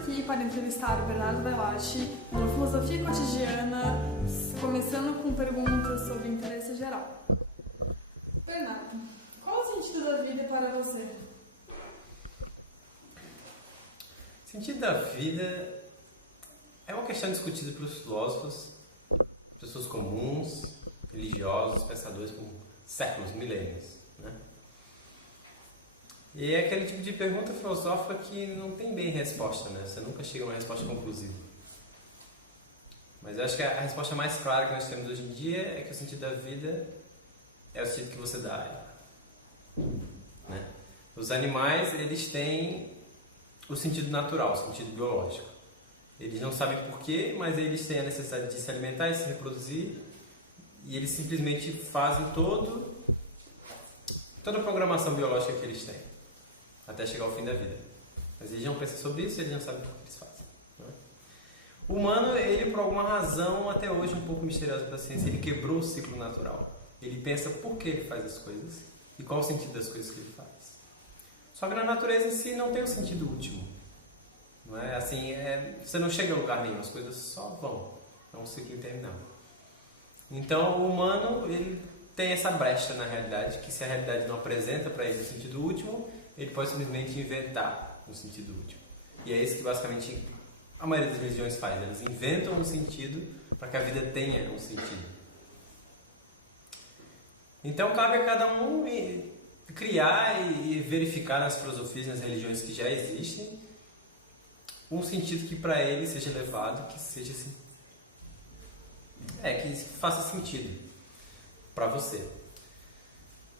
aqui para entrevistar o Bernardo Belache no Filosofia Cotidiana, começando com perguntas sobre interesse geral. Bernardo, qual o sentido da vida para você? O sentido da vida é uma questão discutida pelos filósofos, pessoas comuns, religiosos, pensadores por séculos, milênios, né? E é aquele tipo de pergunta filosófica que não tem bem resposta, né? Você nunca chega a uma resposta conclusiva. Mas eu acho que a resposta mais clara que nós temos hoje em dia é que o sentido da vida é o sentido que você dá a ela, né? Os animais, eles têm o sentido natural, o sentido biológico. Eles não sabem porquê, mas eles têm a necessidade de se alimentar e se reproduzir, e eles simplesmente fazem toda a programação biológica que eles têm até chegar ao fim da vida. Mas eles não pensam sobre isso, eles não sabem por que eles fazem, né? O humano, ele por alguma razão, até hoje um pouco misteriosa da ciência, ele quebrou o ciclo natural. Ele pensa por que ele faz as coisas e qual o sentido das coisas que ele faz. Só que na natureza em si não tem um sentido último. Não é assim, você não chega a lugar nenhum, as coisas só vão. É um ciclo interminável. Então o humano, ele tem essa brecha na realidade, que se a realidade não apresenta para ele o sentido último, ele pode simplesmente inventar um sentido último. E é isso que basicamente a maioria das religiões faz. Elas inventam um sentido para que a vida tenha um sentido. Então cabe a cada um criar e verificar nas filosofias, nas religiões que já existem, um sentido que para ele seja levado, que seja assim, que faça sentido para você.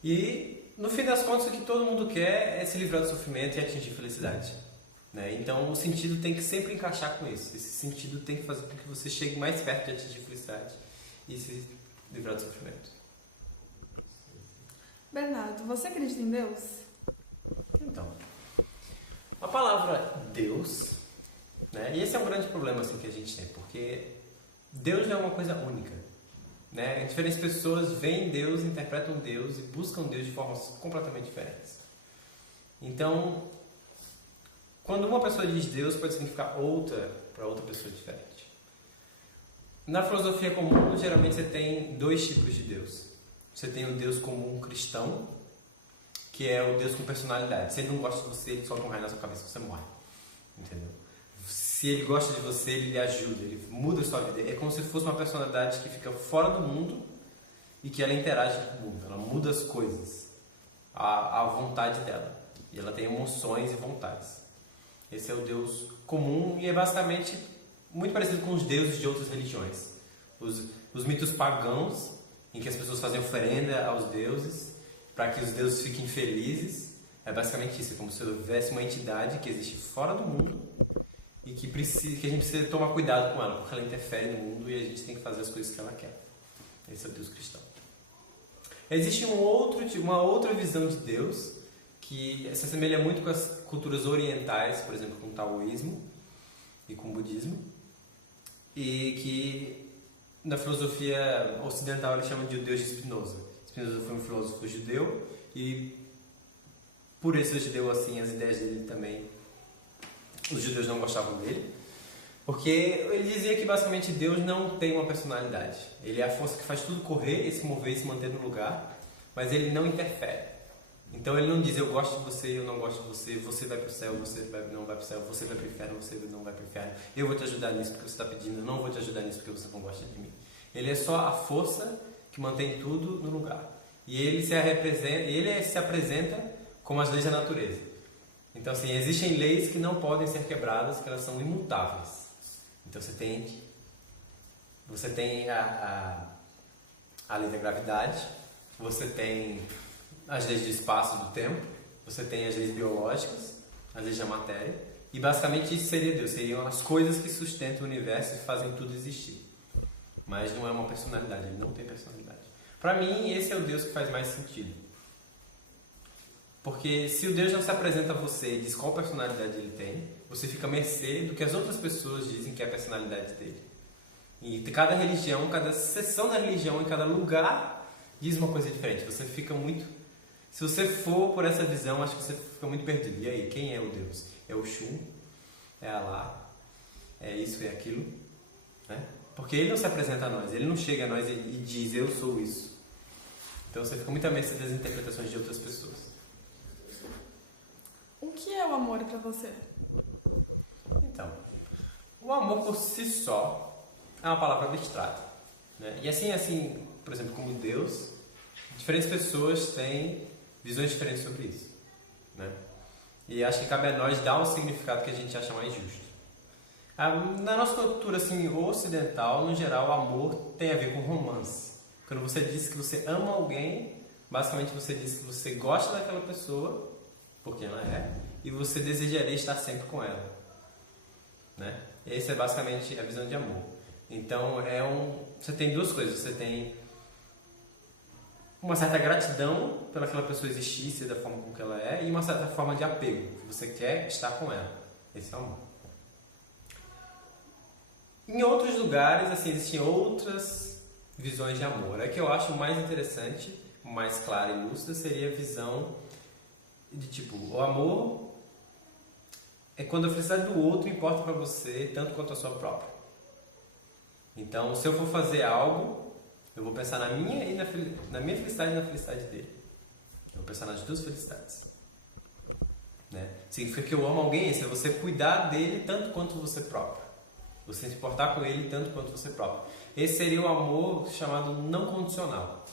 E no fim das contas o que todo mundo quer é se livrar do sofrimento e atingir felicidade, né? Então o sentido tem que sempre encaixar com isso. Esse sentido tem que fazer com que você chegue mais perto de atingir felicidade e se livrar do sofrimento. Bernardo, você acredita em Deus? Então, a palavra Deus, né? E esse é um grande problema assim, que a gente tem, porque Deus não é uma coisa única, né? Diferentes pessoas veem Deus, interpretam Deus e buscam Deus de formas completamente diferentes. Então, quando uma pessoa diz Deus, pode significar outra para outra pessoa diferente. Na filosofia comum, geralmente você tem dois tipos de Deus. Você tem o Deus comum cristão, que é o Deus com personalidade. Se ele não gosta de você, ele solta um raio na sua cabeça e você morre. Entendeu? Se ele gosta de você, ele lhe ajuda, ele muda a sua vida. É como se fosse uma personalidade que fica fora do mundo e que ela interage com o mundo. Ela muda as coisas à vontade dela. E ela tem emoções e vontades. Esse é o Deus comum e é basicamente muito parecido com os deuses de outras religiões. Os mitos pagãos, em que as pessoas fazem oferenda aos deuses para que os deuses fiquem felizes, é basicamente isso. É como se houvesse uma entidade que existe fora do mundo e que a gente precisa tomar cuidado com ela, porque ela interfere no mundo e a gente tem que fazer as coisas que ela quer. Esse é o Deus cristão. Existe uma outra visão de Deus que se assemelha muito com as culturas orientais, por exemplo, com o taoísmo e com o budismo, e que na filosofia ocidental eles chamam de o Deus de Spinoza. Spinoza foi um filósofo judeu e por isso ele judeu assim, as ideias dele também, os judeus não gostavam dele, porque ele dizia que basicamente Deus não tem uma personalidade. Ele é a força que faz tudo correr e se mover e se manter no lugar, mas ele não interfere. Então ele não diz eu gosto de você, eu não gosto de você, você vai para o céu, você não vai para o céu, você vai para o inferno, você não vai para o inferno, eu vou te ajudar nisso porque você está pedindo, eu não vou te ajudar nisso porque você não gosta de mim. Ele é só a força que mantém tudo no lugar. E ele se apresenta como as leis da natureza. Então assim, existem leis que não podem ser quebradas, que elas são imutáveis. Então você tem a lei da gravidade, você tem as leis do espaço e do tempo, você tem as leis biológicas, as leis da matéria, e basicamente isso seria Deus, seriam as coisas que sustentam o universo e fazem tudo existir. Mas não é uma personalidade, ele não tem personalidade. Para mim, esse é o Deus que faz mais sentido. Porque se o Deus não se apresenta a você e diz qual personalidade ele tem, você fica à mercê do que as outras pessoas dizem que é a personalidade dele. E cada religião, cada seção da religião, em cada lugar, diz uma coisa diferente. Você fica muito... Se você for por essa visão, acho que você fica muito perdido. E aí, quem é o Deus? É o Shun? é Alá, é isso, é aquilo, né? Porque ele não se apresenta a nós, ele não chega a nós e diz, eu sou isso. Então você fica muito à mercê das interpretações de outras pessoas. O que é o amor para você? Então, o amor por si só é uma palavra abstrata, né? E assim, por exemplo, como Deus, diferentes pessoas têm visões diferentes sobre isso, né? E acho que cabe a nós dar o significado que a gente acha mais justo. Na nossa cultura assim, ocidental, no geral, o amor tem a ver com romance. Quando você diz que você ama alguém, basicamente você diz que você gosta daquela pessoa, porque ela é, e você desejaria estar sempre com ela, né? Essa é basicamente a visão de amor. Então, você tem duas coisas. Você tem uma certa gratidão pelaquela pessoa existir, ser da forma como que ela é, e uma certa forma de apego, que você quer estar com ela. Esse é o amor. Em outros lugares, assim, existem outras visões de amor. A que eu acho mais interessante, mais clara e lúcida, seria a visão de tipo, o amor é quando a felicidade do outro importa para você tanto quanto a sua própria. Então, se eu for fazer algo, eu vou pensar na minha felicidade e na felicidade dele. Eu vou pensar nas duas felicidades. Né? Significa que eu amo alguém, é você cuidar dele tanto quanto você próprio. Você se importar com ele tanto quanto você próprio. Esse seria o amor chamado não condicional.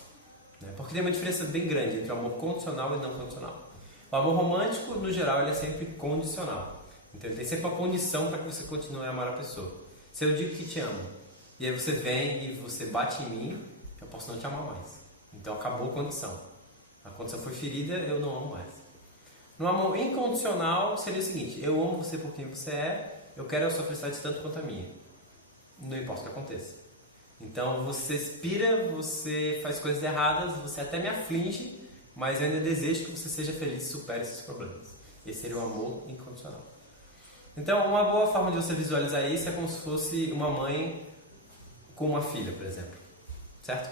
Né? Porque tem uma diferença bem grande entre o amor condicional e não condicional. O amor romântico, no geral, ele é sempre condicional. Então ele tem sempre uma condição para que você continue a amar a pessoa. Se eu digo que te amo, e aí você vem e você bate em mim, eu posso não te amar mais. Então acabou a condição. A condição foi ferida, eu não amo mais. No amor incondicional seria o seguinte: eu amo você por quem você é, eu quero a sua felicidade tanto quanto a minha. Não importa o que aconteça. Então você expira, você faz coisas erradas, você até me aflige, mas eu ainda desejo que você seja feliz e supere esses problemas. Esse seria o amor incondicional. Então, uma boa forma de você visualizar isso é como se fosse uma mãe com uma filha, por exemplo. Certo?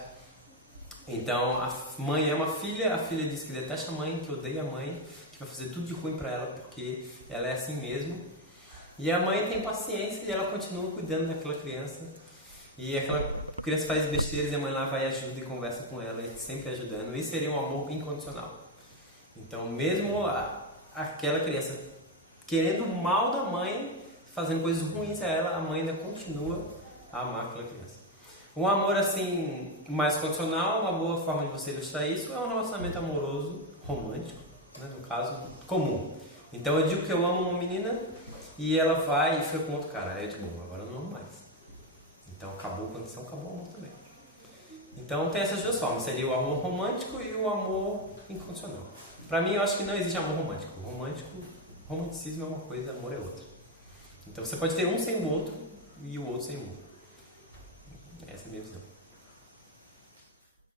Então, a mãe ama a filha diz que detesta a mãe, que odeia a mãe, que vai fazer tudo de ruim para ela porque ela é assim mesmo. E a mãe tem paciência e ela continua cuidando daquela criança. E aquela criança faz besteiras e a mãe lá vai e ajuda e conversa com ela, e sempre ajudando. Isso seria um amor incondicional. Então, mesmo aquela criança querendo o mal da mãe, fazendo coisas ruins a ela, a mãe ainda continua a amar aquela criança. Um amor assim, mais condicional, uma boa forma de você ilustrar isso é um relacionamento amoroso, romântico, né, no caso, comum. Então eu digo que eu amo uma menina e ela vai e fica com outro cara. Aí eu digo, bom, agora eu não amo mais. Então acabou a condição, acabou o amor também. Então tem essas duas formas, seria o amor romântico e o amor incondicional. Pra mim eu acho que não existe amor romântico. Romanticismo é uma coisa, amor é outra. Então você pode ter um sem o outro e o outro sem o outro. Essa é a minha visão.